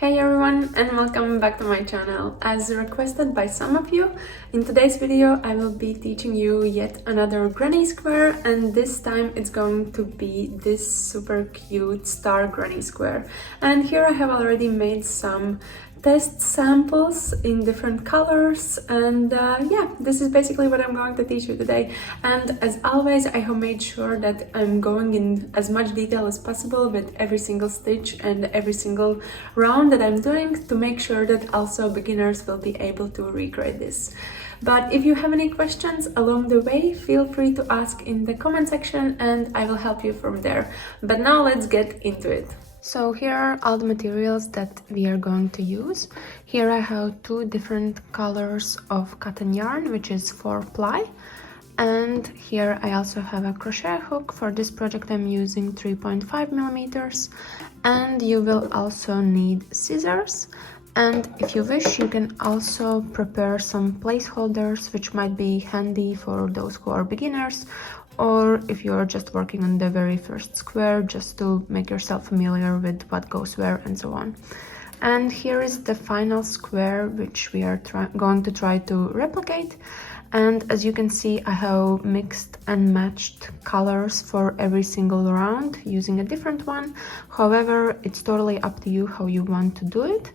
Hey everyone, and welcome back to my channel. As requested by some of you, in today's video I will be teaching you yet another granny square, and this time it's going to be this super cute star granny square. And here I have already made some test samples in different colors, and yeah, this is basically what I'm going to teach you today. And as always, I have made sure that I'm going in as much detail as possible with every single stitch and every single round that I'm doing, to make sure that also beginners will be able to recreate this. But if you have any questions along the way, feel free to ask in the comment section and I will help you from there. But now let's get into it. So here are all the materials that we are going to use. Here I have two different colors of cotton yarn, which is 4-ply. And here I also have a crochet hook. For this project I'm using 3.5 millimeters. And you will also need scissors. And if you wish, you can also prepare some placeholders, which might be handy for those who are beginners, or if you're just working on the very first square, just to make yourself familiar with what goes where and so on. And here is the final square, which we are going to try to replicate. And as you can see, I have mixed and matched colors for every single round using a different one. However, it's totally up to you how you want to do it.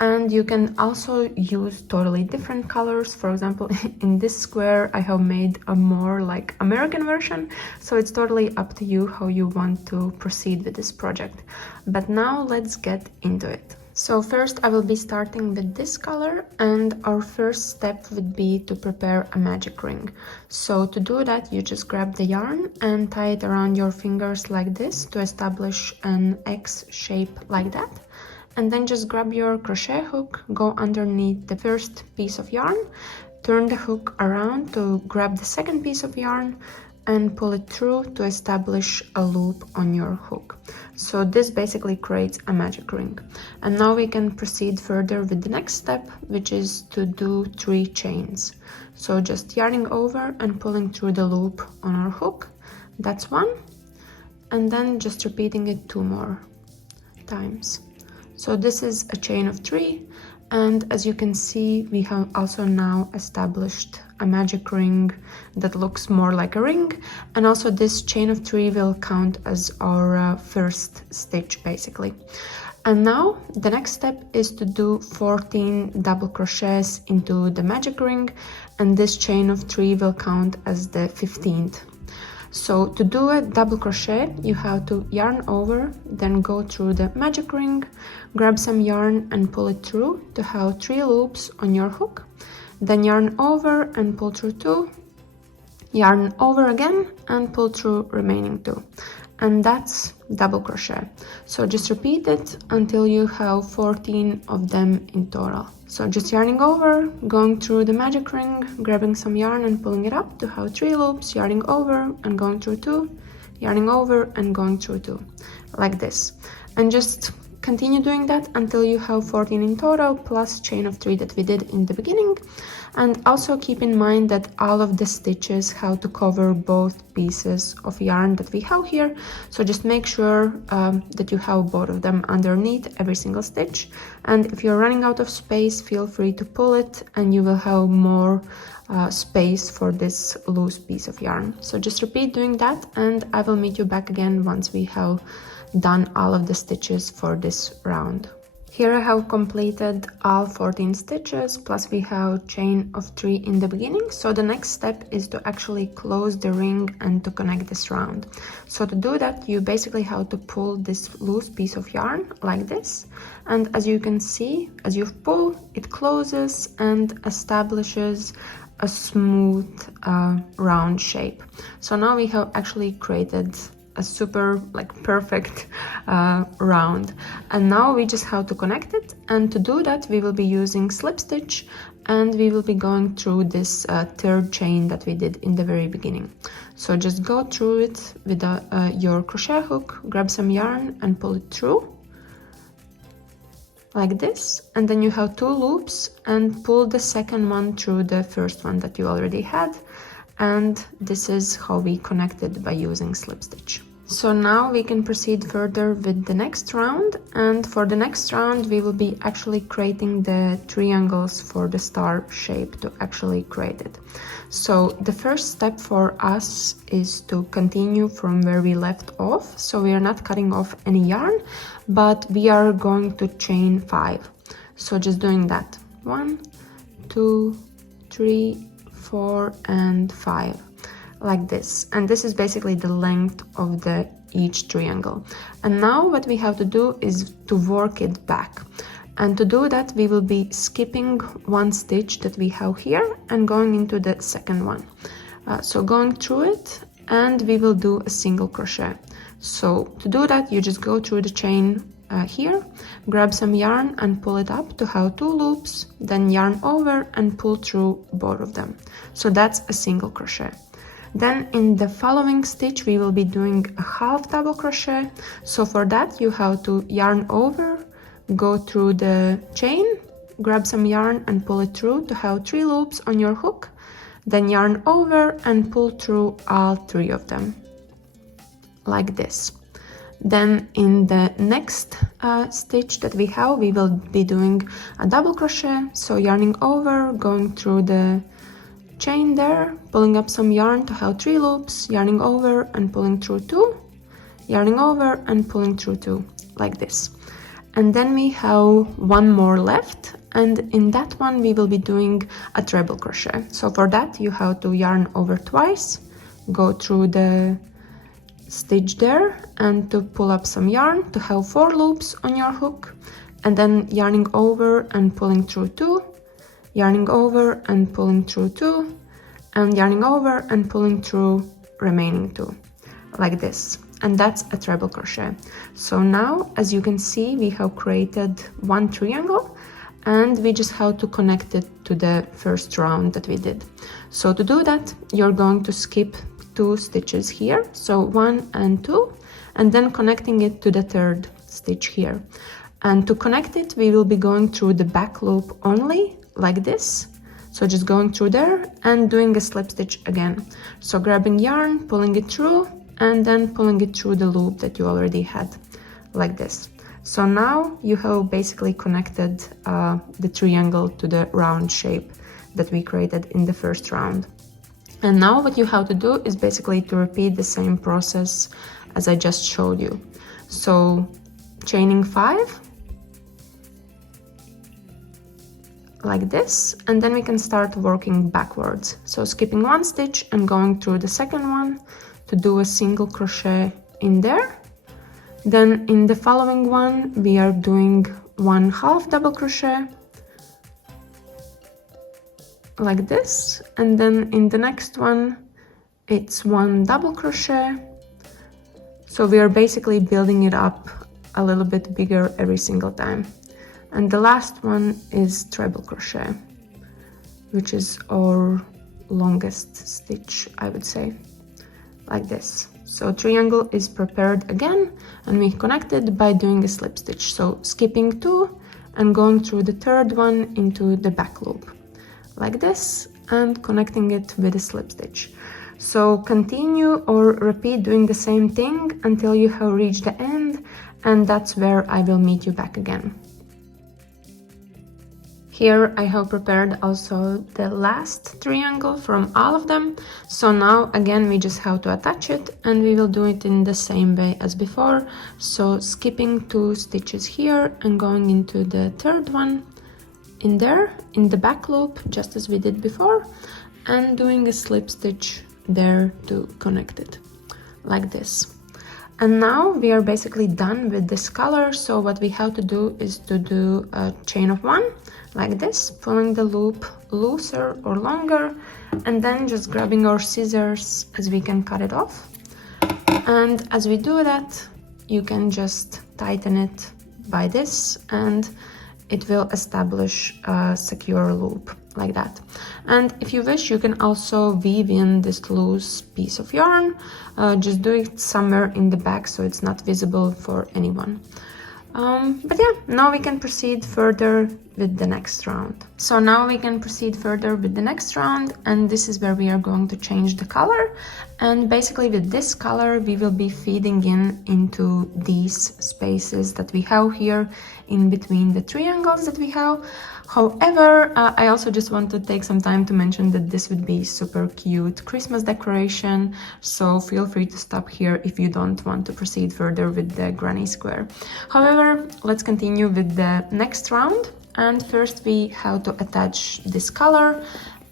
And you can also use totally different colors. For example, in this square I have made a more like American version, so it's totally up to you how you want to proceed with this project. But now let's get into it. So first I will be starting with this color, and our first step would be to prepare a magic ring. So to do that, you just grab the yarn and tie it around your fingers like this to establish an X shape like that. And then just grab your crochet hook, go underneath the first piece of yarn, turn the hook around to grab the second piece of yarn and pull it through to establish a loop on your hook. So this basically creates a magic ring. And now we can proceed further with the next step, which is to do 3 chains. So just yarning over and pulling through the loop on our hook. That's 1. And then just repeating it 2 more times. So this is a chain of 3, and as you can see, we have also now established a magic ring that looks more like a ring, and also this chain of 3 will count as our first stitch basically. And now the next step is to do 14 double crochets into the magic ring, and this chain of 3 will count as the 15th. So to do a double crochet, you have to yarn over, then go through the magic ring, grab some yarn and pull it through to have 3 loops on your hook, then yarn over and pull through 2, yarn over again and pull through remaining 2. And that's double crochet. So just repeat it until you have 14 of them in total. So just yarning over, going through the magic ring, grabbing some yarn and pulling it up to have 3 loops, yarning over and going through 2, yarning over and going through 2, like this. And just continue doing that until you have 14 in total, plus chain of 3 that we did in the beginning. And also keep in mind that all of the stitches have to cover both pieces of yarn that we have here. So just make sure that you have both of them underneath every single stitch. And if you're running out of space, feel free to pull it and you will have more space for this loose piece of yarn. So just repeat doing that, and I will meet you back again once we have done all of the stitches for this round. Here I have completed all 14 stitches, plus we have chain of 3 in the beginning. So the next step is to actually close the ring and to connect this round. So to do that, you basically have to pull this loose piece of yarn like this. And as you can see, as you pull, it closes and establishes a smooth round shape. So now we have actually created a super perfect round, and now we just have to connect it. And to do that, we will be using slip stitch, and we will be going through this 3rd chain that we did in the very beginning. So just go through it with your crochet hook, grab some yarn and pull it through like this, and then you have 2 loops and pull the second one through the first one that you already had. And this is how we connected by using slip stitch. So now we can proceed further with the next round, and for the next round we will be actually creating the triangles for the star shape to actually create it. So the first step for us is to continue from where we left off. So we are not cutting off any yarn, but we are going to chain 5. So just doing that, 1, 2, 3, 4 and 5. Like this, and this is basically the length of each triangle. And now what we have to do is to work it back, and to do that we will be skipping one stitch that we have here and going into the second one. So going through it, and we will do a single crochet. So to do that you just go through the chain here, grab some yarn and pull it up to have 2 loops, then yarn over and pull through both of them. So that's a single crochet. Then in the following stitch we will be doing a half double crochet. So for that you have to yarn over, go through the chain, grab some yarn and pull it through to have 3 loops on your hook, then yarn over and pull through all 3 of them, like this. Then in the next stitch that we have, we will be doing a double crochet. So yarning over, going through the chain there, pulling up some yarn to have 3 loops, yarning over and pulling through 2, yarning over and pulling through 2, like this. And then we have one more left, and in that one we will be doing a treble crochet. So for that you have to yarn over twice, go through the stitch there and to pull up some yarn to have 4 loops on your hook, and then yarning over and pulling through 2, yarning over and pulling through 2, and yarning over and pulling through remaining 2, like this. And that's a treble crochet. So now, as you can see, we have created one triangle, and we just have to connect it to the first round that we did. So to do that, you're going to skip 2 stitches here, so 1 and 2, and then connecting it to the third stitch here. And to connect it, we will be going through the back loop only, like this. So just going through there and doing a slip stitch again. So grabbing yarn, pulling it through, and then pulling it through the loop that you already had, like this. So now you have basically connected the triangle to the round shape that we created in the first round. And now what you have to do is basically to repeat the same process as I just showed you. So chaining 5, like this, and then we can start working backwards. So skipping 1 stitch and going through the second one to do a single crochet in there. Then in the following one we are doing 1 half double crochet, like this, and then in the next one it's 1 double crochet. So we are basically building it up a little bit bigger every single time. And the last one is treble crochet, which is our longest stitch, I would say, like this. So triangle is prepared again, and we connect it by doing a slip stitch. So skipping 2 and going through the third one into the back loop, like this, and connecting it with a slip stitch. So continue or repeat doing the same thing until you have reached the end, and that's where I will meet you back again. Here I have prepared also the last triangle from all of them. So now again we just have to attach it, and we will do it in the same way as before. So skipping 2 stitches here and going into the third one in there, in the back loop, just as we did before, and doing a slip stitch there to connect it, like this. And now we are basically done with this color. So what we have to do is to do a chain of 1, like this, pulling the loop looser or longer, and then just grabbing our scissors as we can cut it off. And as we do that, you can just tighten it by this, and it will establish a secure loop, like that. And if you wish, you can also weave in this loose piece of yarn. Just do it somewhere in the back so it's not visible for anyone. But yeah, now we can proceed further with the next round. So now we can proceed further with the next round, and this is where we are going to change the color. And basically with this color we will be feeding into these spaces that we have here in between the triangles that we have. However, I also just want to take some time to mention that this would be super cute Christmas decoration, so feel free to stop here if you don't want to proceed further with the granny square. However, let's continue with the next round, and first we have to attach this color,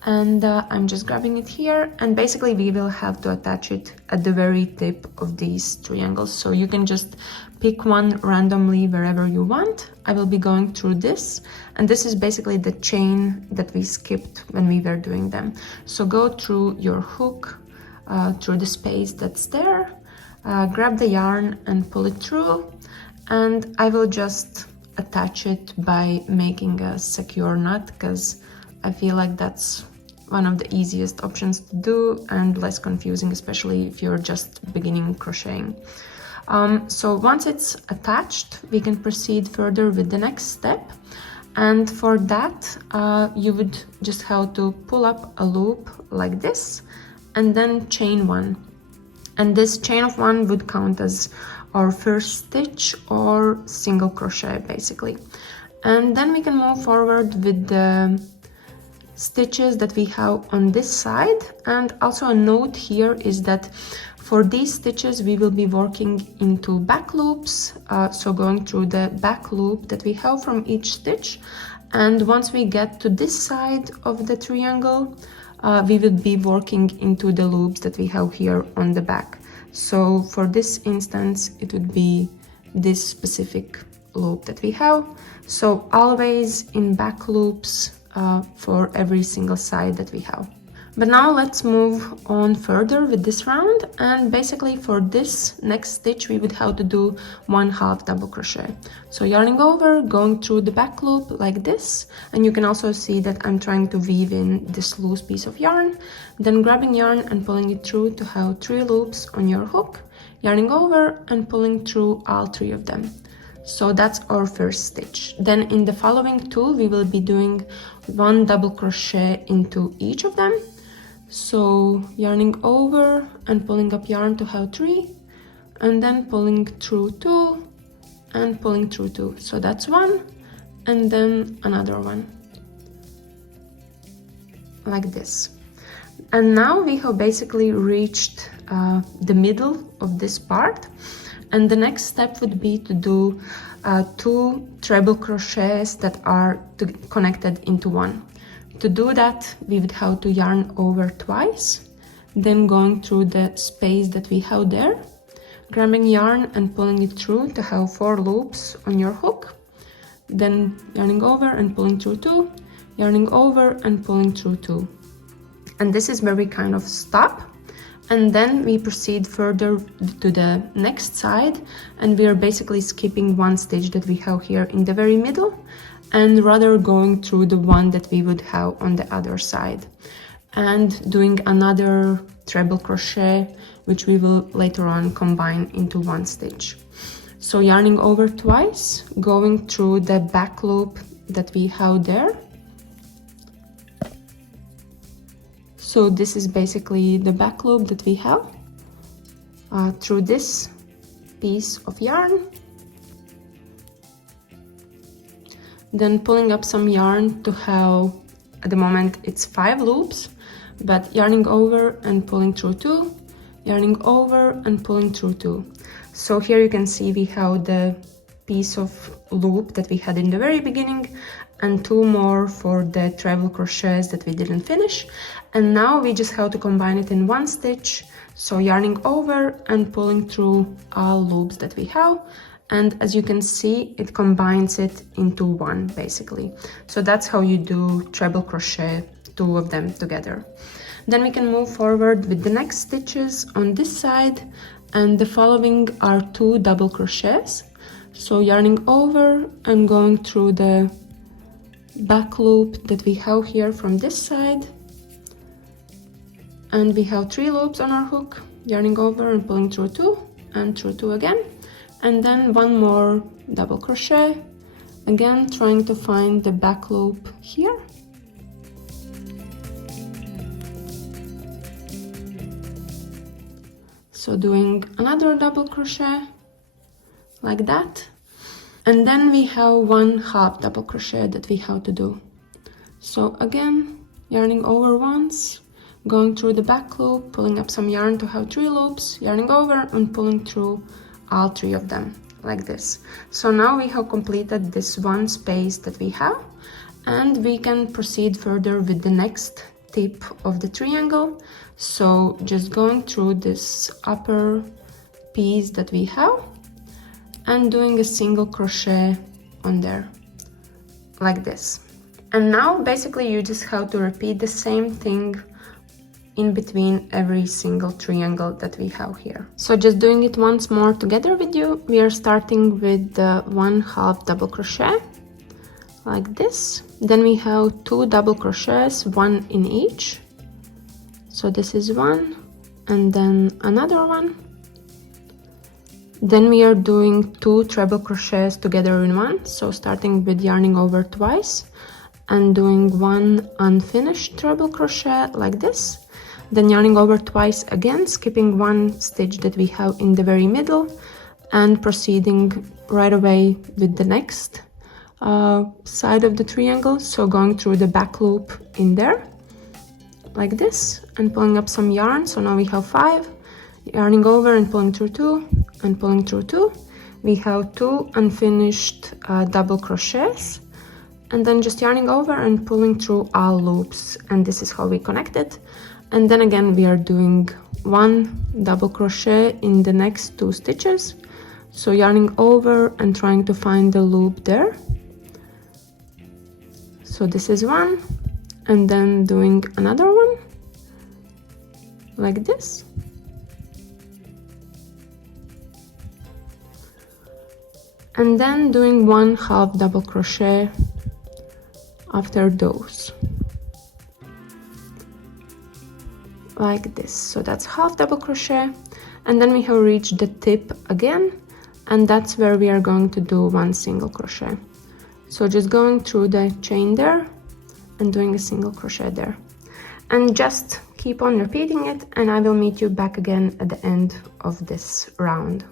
and I'm just grabbing it here, and basically we will have to attach it at the very tip of these triangles, so you can just pick one randomly wherever you want. I will be going through this, and this is basically the chain that we skipped when we were doing them. So go through your hook, through the space that's there, grab the yarn and pull it through, and I will just attach it by making a secure knot, because I feel like that's one of the easiest options to do and less confusing, especially if you're just beginning crocheting. So once it's attached, we can proceed further with the next step, and for that you would just have to pull up a loop like this and then chain one, and this chain of one would count as our first stitch or single crochet basically. And then we can move forward with the stitches that we have on this side. And also a note here is that for these stitches we will be working into back loops, so going through the back loop that we have from each stitch, and once we get to this side of the triangle we will be working into the loops that we have here on the back. So for this instance it would be this specific loop that we have, so always in back loops for every single side that we have. But now let's move on further with this round, and basically for this next stitch we would have to do 1/2 double crochet. So yarning over, going through the back loop like this, and you can also see that I'm trying to weave in this loose piece of yarn, then grabbing yarn and pulling it through to have 3 loops on your hook, yarning over and pulling through all 3 of them. So that's our first stitch. Then in the following 2 we will be doing 1 double crochet into each of them. So yarning over and pulling up yarn to have 3, and then pulling through 2 and pulling through 2. So that's 1, and then another one like this. And now we have basically reached the middle of this part, and the next step would be to do 2 treble crochets that are connected into one. To do that we would have to yarn over twice, then going through the space that we have there, grabbing yarn and pulling it through to have 4 loops on your hook, then yarning over and pulling through 2, yarning over and pulling through 2. And this is where we kind of stop, and then we proceed further to the next side, and we are basically skipping 1 stitch that we have here in the very middle, and rather going through the one that we would have on the other side, and doing another treble crochet, which we will later on combine into 1 stitch. So yarning over twice, going through the back loop that we have there. So this is basically the back loop that we have through this piece of yarn. Then pulling up some yarn to have, at the moment it's 5 loops, but yarning over and pulling through 2, yarning over and pulling through 2. So here you can see we have the piece of loop that we had in the very beginning, and 2 more for the treble crochets that we didn't finish, and now we just have to combine it in 1 stitch. So yarning over and pulling through all loops that we have, and as you can see it combines it into 1 basically. So that's how you do treble crochet, 2 of them together. Then we can move forward with the next stitches on this side, and the following are 2 double crochets. So yarning over and going through the back loop that we have here from this side, and we have 3 loops on our hook, yarning over and pulling through 2 and through 2 again, and then one more double crochet, again trying to find the back loop here. So doing another double crochet like that, and then we have one half double crochet that we have to do. So again, yarning over once, going through the back loop, pulling up some yarn to have 3 loops, yarning over and pulling through all 3 of them like this. So now we have completed this one space that we have, and we can proceed further with the next tip of the triangle. So just going through this upper piece that we have and doing a single crochet on there like this. And now basically you just have to repeat the same thing in between every single triangle that we have here. So just doing it once more together with you, we are starting with the 1/2 double crochet like this. Then we have 2 double crochets, 1 in each. So this is 1 and then another one. Then we are doing 2 treble crochets together in one. So starting with yarning over twice and doing 1 unfinished treble crochet like this. Then yarning over twice again, skipping 1 stitch that we have in the very middle and proceeding right away with the next side of the triangle. So going through the back loop in there like this and pulling up some yarn. So now we have 5, yarning over and pulling through 2 and pulling through 2. We have 2 unfinished double crochets and then just yarning over and pulling through all loops, and this is how we connect it. And then again we are doing 1 double crochet in the next 2 stitches, so yarning over and trying to find the loop there. So this is 1 and then doing another one like this. And then doing 1/2 double crochet after those like this. So that's half double crochet, and then we have reached the tip again, and that's where we are going to do 1 single crochet. So just going through the chain there and doing a single crochet there, and just keep on repeating it, and I will meet you back again at the end of this round.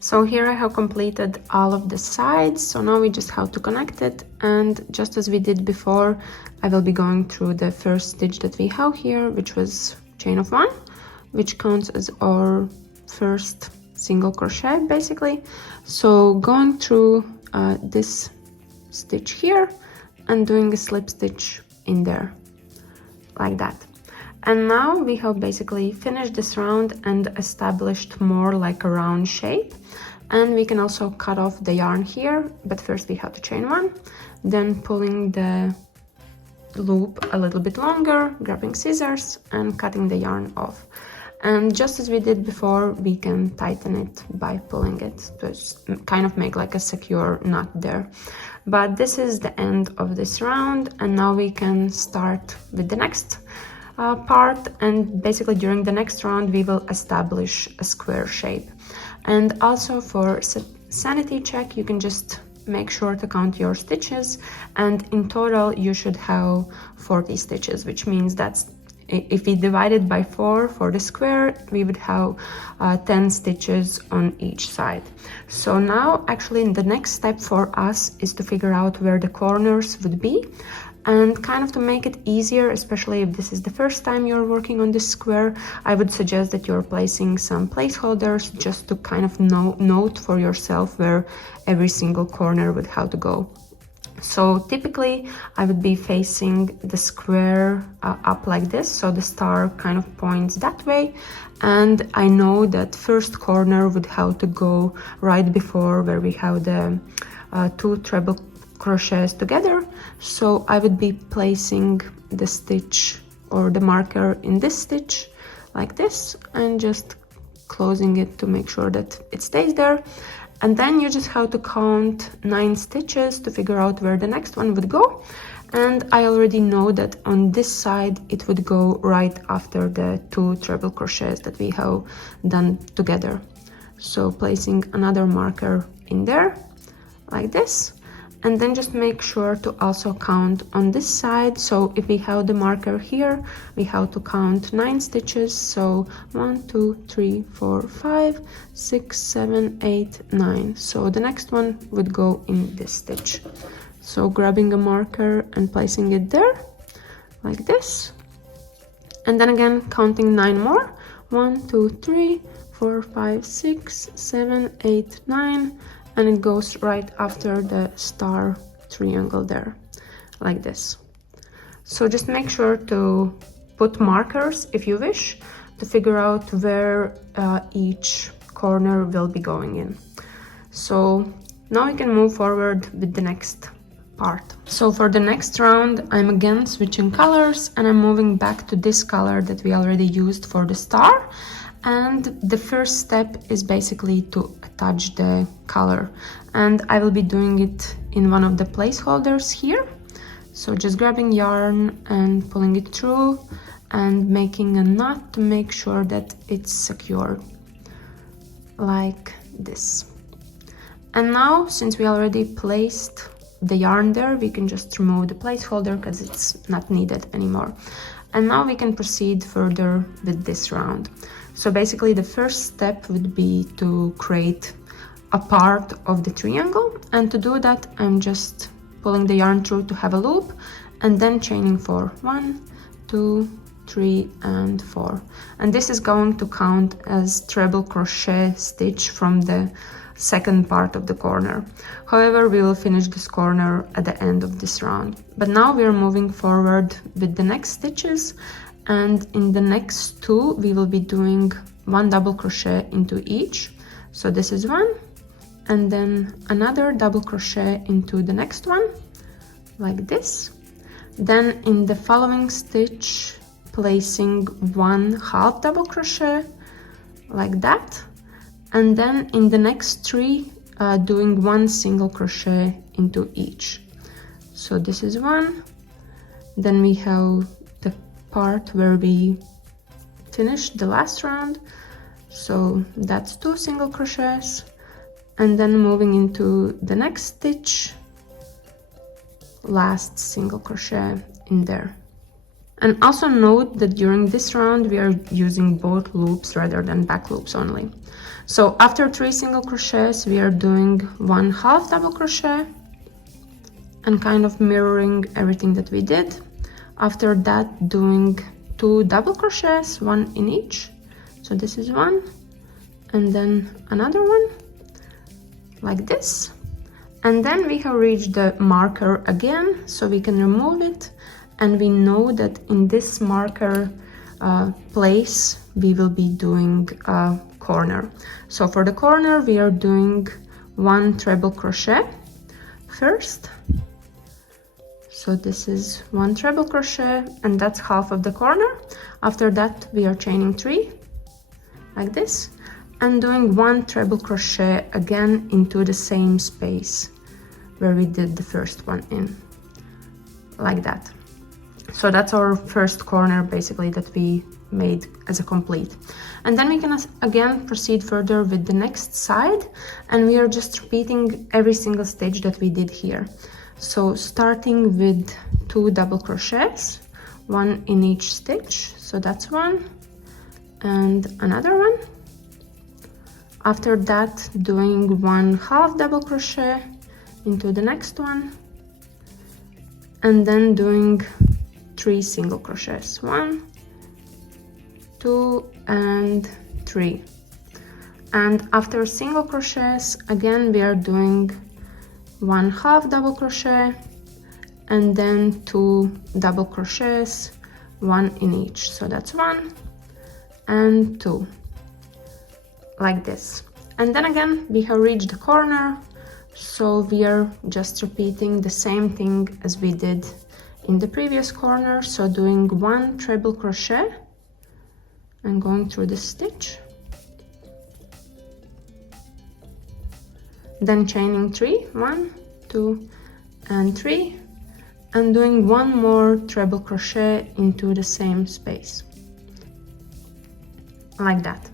So here I have completed all of the sides, so now we just have to connect it, and just as we did before, I will be going through the first stitch that we have here, which was chain of 1, which counts as our first single crochet basically. So going through this stitch here and doing a slip stitch in there like that. And now we have basically finished this round and established more like a round shape. And we can also cut off the yarn here, but first we have to chain 1, then pulling the loop a little bit longer, grabbing scissors and cutting the yarn off. And just as we did before, we can tighten it by pulling it to kind of make like a secure knot there. But this is the end of this round, and now we can start with the next part, and basically during the next round we will establish a square shape. And also for sanity check, you can just make sure to count your stitches, and in total you should have 40 stitches, which means that's if we divide it by 4 for the square, we would have 10 stitches on each side. So now actually the next step for us is to figure out where the corners would be. And kind of to make it easier, especially if this is the first time you're working on this square, I would suggest that you're placing some placeholders just to kind of note for yourself where every single corner would have to go. So typically I would be facing the square up like this, so the star kind of points that way, and I know that first corner would have to go right before where we have the 2 treble crochets together. So I would be placing the stitch or the marker in this stitch like this and just closing it to make sure that it stays there. And then you just have to count 9 stitches to figure out where the next one would go. And I already know that on this side it would go right after the 2 treble crochets that we have done together. So placing another marker in there like this, and then just make sure to also count on this side. So if we have the marker here, we have to count 9 stitches. So 1 2 3 4 5 6 7 8 9. So the next one would go in this stitch. So grabbing a marker and placing it there like this, and then again counting 9 more. 1 2 3 4 5 6 7 8 9, and it goes right after the star triangle there like this. So just make sure to put markers if you wish to figure out where each corner will be going in. So now we can move forward with the next part. So for the next round, I'm again switching colors, and I'm moving back to this color that we already used for the star. And the first step is basically to attach the color, and I will be doing it in one of the placeholders here. So just grabbing yarn and pulling it through and making a knot to make sure that it's secure like this. And now, since we already placed the yarn there, we can just remove the placeholder because it's not needed anymore. And now we can proceed further with this round. So basically the first step would be to create a part of the triangle, and to do that I'm just pulling the yarn through to have a loop, and then chaining for 1 2 3 and 4, and this is going to count as treble crochet stitch from the second part of the corner. However, we will finish this corner at the end of this round. But now we are moving forward with the next stitches, and in the next 2 we will be doing 1 double crochet into each. So this is 1, and then another double crochet into the next one like this. Then in the following stitch placing 1 half double crochet like that, and then in the next 3 doing 1 single crochet into each. So this is 1, then we have the part where we finished the last round, so that's 2 single crochets, and then moving into the next stitch, last single crochet in there. And also note that during this round we are using both loops rather than back loops only. So after 3 single crochets we are doing 1 half double crochet and kind of mirroring everything that we did. After that doing 2 double crochets, 1 in each. So this is 1, and then another one like this. And then we have reached the marker again, so we can remove it, and we know that in this marker place we will be doing a corner. So for the corner we are doing 1 treble crochet first. So this is 1 treble crochet, and that's half of the corner. After that we are chaining 3 like this, and doing 1 treble crochet again into the same space where we did the first one in, like that. So that's our first corner basically that we made as a complete. And then we can again proceed further with the next side, and we are just repeating every single stitch that we did here. So starting with 2 double crochets, 1 in each stitch, so that's 1, and another one. After that doing 1 half double crochet into the next one, and then doing 3 single crochets, 1 2 and 3. And after single crochets again we are doing 1 half double crochet and then 2 double crochets, 1 in each, so that's 1 and 2 like this. And then again we have reached the corner, so we are just repeating the same thing as we did in the previous corner. So doing 1 treble crochet and going through the stitch, then chaining 3, 1 2 and 3, and doing 1 more treble crochet into the same space like that.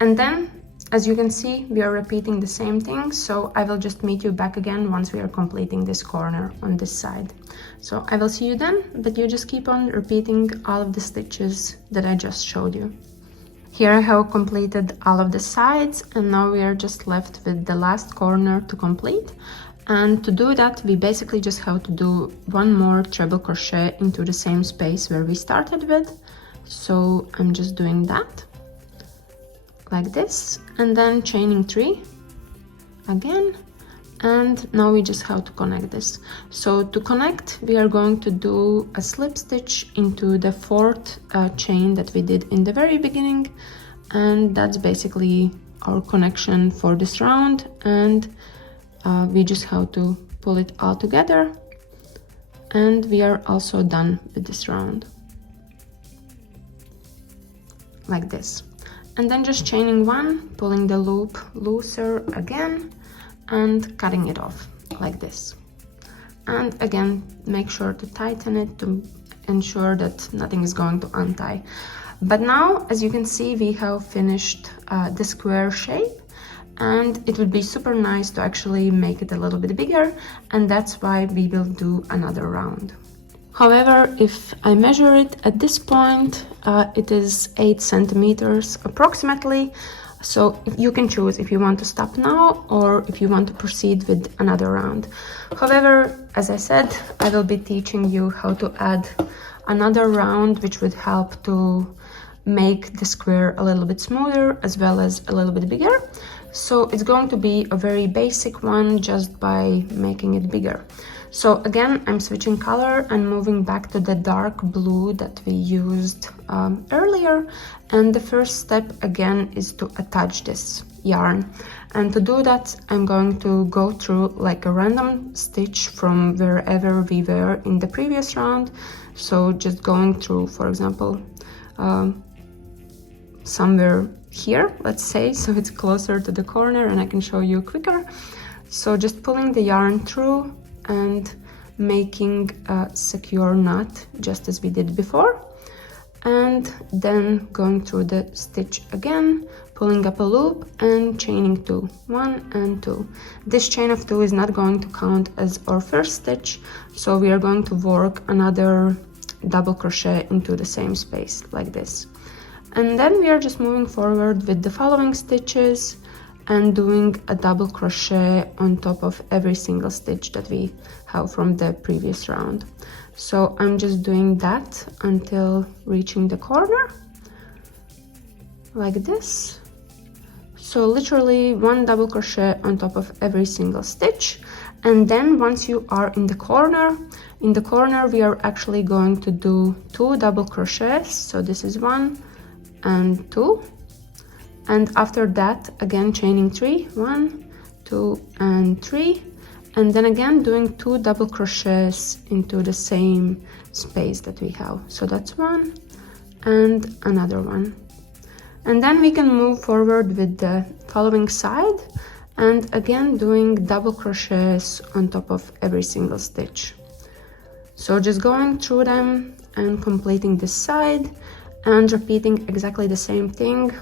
And then as you can see, we are repeating the same thing, so I will just meet you back again once we are completing this corner on this side. So I will see you then, but you just keep on repeating all of the stitches that I just showed you. Here I have completed all of the sides, and now we are just left with the last corner to complete. And to do that, we basically just have to do one more treble crochet into the same space where we started with. So I'm just doing that like this, and then chaining 3 again, and now we just have to connect this. So to connect, we are going to do a slip stitch into the 4th chain that we did in the very beginning, and that's basically our connection for this round. And we just have to pull it all together, and we are also done with this round like this. And then just chaining 1, pulling the loop looser again, and cutting it off like this. And again, make sure to tighten it to ensure that nothing is going to untie. But now, as you can see, we have finished the square shape, and it would be super nice to actually make it a little bit bigger, and that's why we will do another round. However, if I measure it at this point, it is 8 centimeters approximately. So you can choose if you want to stop now or if you want to proceed with another round. However, as I said, I will be teaching you how to add another round, which would help to make the square a little bit smoother as well as a little bit bigger. So it's going to be a very basic one just by making it bigger. So again, I'm switching color and moving back to the dark blue that we used earlier. And the first step again is to attach this yarn. And to do that, I'm going to go through like a random stitch from wherever we were in the previous round. So just going through, for example, somewhere here, let's say, so it's closer to the corner and I can show you quicker. So just pulling the yarn through and making a secure knot just as we did before, and then going through the stitch again, pulling up a loop and chaining 2, 1 and 2. This chain of 2 is not going to count as our first stitch, so we are going to work another double crochet into the same space like this. And then we are just moving forward with the following stitches and doing a double crochet on top of every single stitch that we have from the previous round. So I'm just doing that until reaching the corner like this. So literally 1 double crochet on top of every single stitch. And then once you are in the corner we are actually going to do 2 double crochets. So this is 1 and 2. And after that, again chaining 3, 1, 2 and 3, and then again doing 2 double crochets into the same space that we have. So that's 1 and another 1. And then we can move forward with the following side and again doing double crochets on top of every single stitch. So just going through them and completing this side and repeating exactly the same thing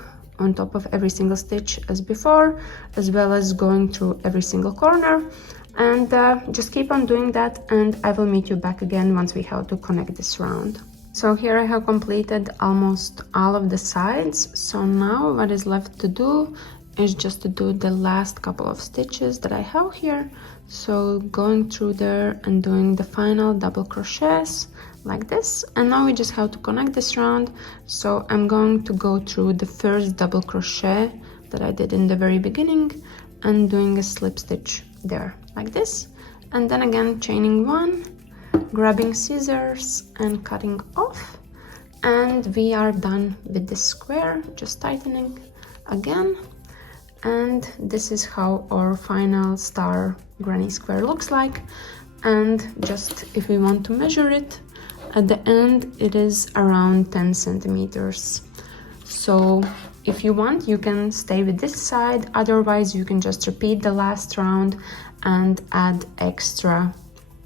on top of every single stitch as before, as well as going through every single corner. And just keep on doing that, and I will meet you back again once we have to connect this round. So here I have completed almost all of the sides. So now what is left to do is just to do the last couple of stitches that I have here. So going through there and doing the final double crochets like this, and now we just have to connect this round. So I'm going to go through the first double crochet that I did in the very beginning and doing a slip stitch there like this, and then again chaining 1, grabbing scissors and cutting off, and we are done with this square. Just tightening again, and this is how our final star granny square looks like. And just if we want to measure it, at the end it is around 10 centimeters. So if you want, you can stay with this side, otherwise you can just repeat the last round and add extra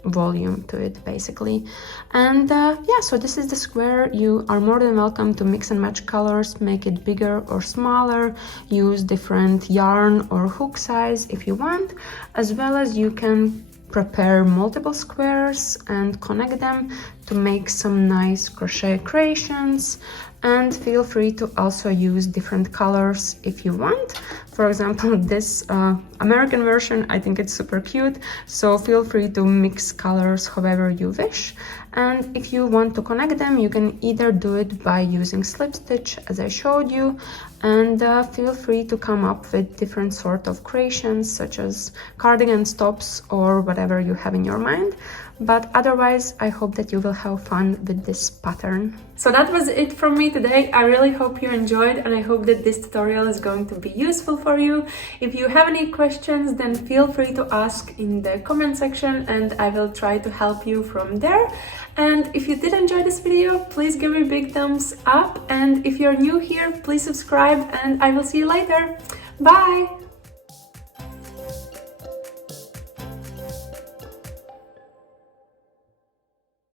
volume to it basically. And yeah, so this is the square. You are more than welcome to mix and match colors, make it bigger or smaller, use different yarn or hook size if you want, as well as you can prepare multiple squares and connect them to make some nice crochet creations. And feel free to also use different colors if you want. For example, this American version, I think it's super cute, so feel free to mix colors however you wish. And if you want to connect them, you can either do it by using slip stitch as I showed you, and feel free to come up with different sort of creations such as cardigans, tops, or whatever you have in your mind. But otherwise, I hope that you will have fun with this pattern. So that was it from me today. I really hope you enjoyed, and I hope that this tutorial is going to be useful for you. If you have any questions, then feel free to ask in the comment section and I will try to help you from there. And if you did enjoy this video, please give me a big thumbs up. And if you're new here, please subscribe, and I will see you later. Bye!